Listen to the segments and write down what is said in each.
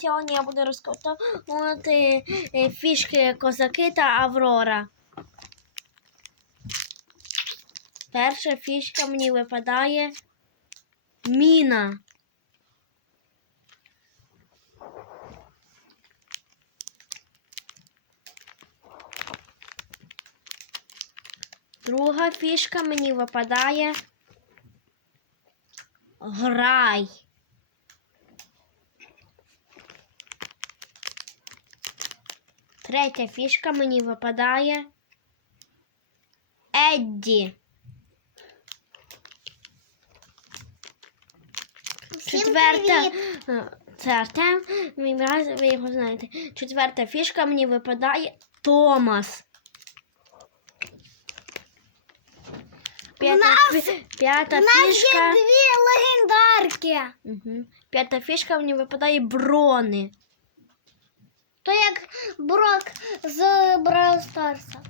сьогодні я буду розказувати е, фішки козаки та Аврора. Перша фішка мені випадає міна. Друга фішка мені випадає грай. Третя фішка мені випадає Едді. Всім Четверта. привіт! Це Артем, ви його знаєте. Четверта фішка мені випадає Томас. П'ята, нас- п'ята У нас є дві легендарки. Угу. П'ята фішка мені випадає брони. Брок з Brawl Старса.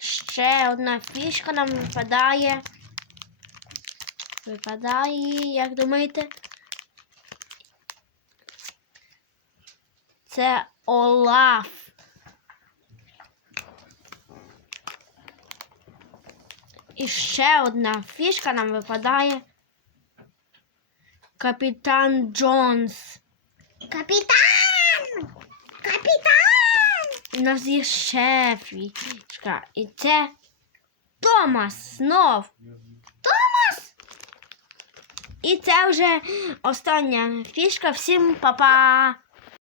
Ще одна фішка нам випадає. Випадає, як думаєте? Це Олаф. І ще одна фішка нам випадає. Капітан Джонс. Капітан! Капітан! У нас є шефічка. І це Томас знов. Томас! І це вже остання фішка. Всім па-па!